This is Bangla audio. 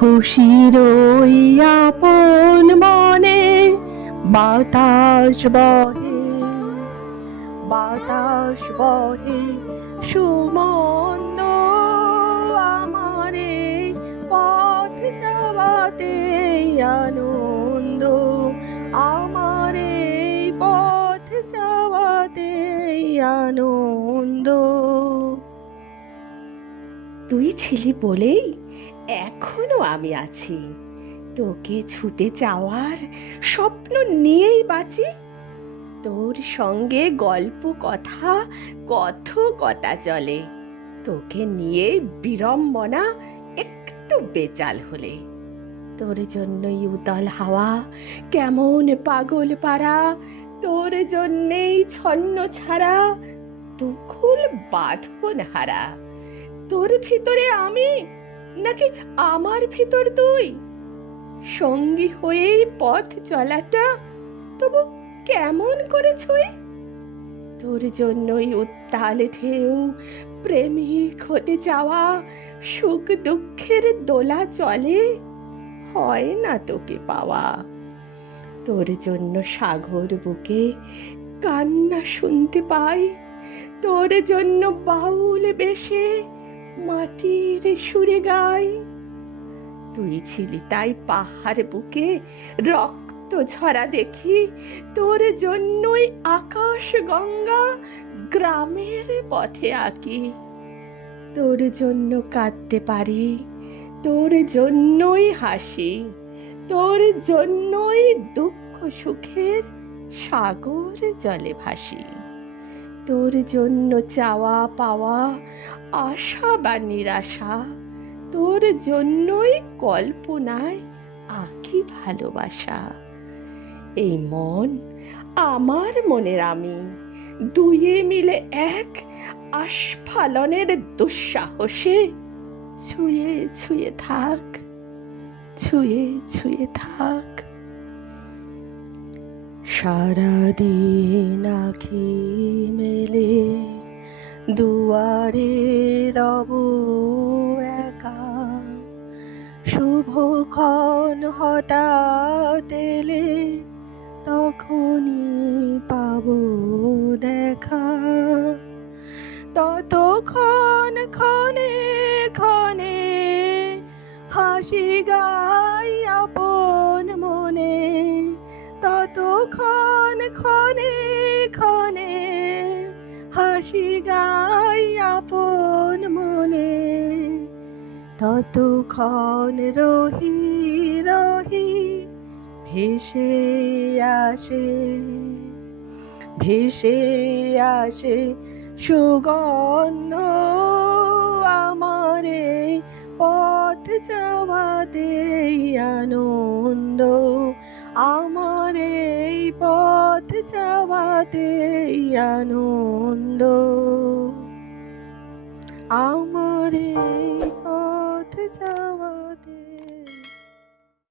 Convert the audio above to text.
খুশির ওই আপন মনে বাতাস বহে, বাতাস বহে সুমন্দ আমার এই পথ যাওয়াতে আনন্দ, আমার এই পথ যাওয়াতে আনন্দ। তুই ছিলি বলেই এখনো আমি আছি, তোকে ছুতে যাওয়ার স্বপ্ন নিয়েই বাঁচি। তোর সঙ্গে গল্প কথা কথকতা চলে, তোকে নিয়ে বিড়ম্বনা একটু বেচাল হলে। তোর জন্যই উতল হাওয়া কেমন পাগল পারা, তোর জন্যেই ছন্ন ছাড়া দুকুল বাঁধন হারা। তোর ভিতরে আমি নাকি আমার ভিতর তুই, সঙ্গী হয়েই পথ চলাটা তবু কেমন করে ছুঁই। তোর জন্যই উত্তাল ঢেউ প্রেমিক হতে যাওয়া, সুখ দুঃখের দোলা চলে হয় না তোকে পাওয়া। তোর জন্য সাগর বুকে কান্না শুনতে পাই, তোর জন্য বাউল বেশে মাটির সুরে গাই। তুই ছিলি তাই পাহাড় বুকে রক্ত ঝরা দেখি, তোর জন্যই আকাশ গঙ্গা গ্রামের পথে আঁকি। তোর জন্য কাঁদতে পারি, তোর জন্যই হাসি, তোর জন্যই দুঃখ সুখের সাগর জলে ভাসি। তোর জন্য চাওয়া পাওয়া আশা বা নিরাশা, তোর জন্যই কল্পনায় আঁকি ভালোবাসা। এই মন আমার মনের আমি, দুয়ে মিলে এক আস্ফালনের দুঃসাহসে ছুঁয়ে ছুঁয়ে থাক, ছুঁয়ে ছুঁয়ে থাক। সারাদিন আঁখি মেলে দুয়ারে রব একা, শুভক্ষণ হঠাৎ এলে তখনই পাবো দেখা। ততক্ষণ ক্ষণে ক্ষণে হাসি গাই আপন মনে, ততক্ষণ ক্ষণে ক্ষণে হাসি গাই আপন মনে। ততক্ষণ রহি রহি ভেসে আসে, ভেসে আসে সুগন্ধ আমারে পথ যাওয়াতে আনন্দ, আমার এই পথ যাওয়াতে আনন্দ, আমার এই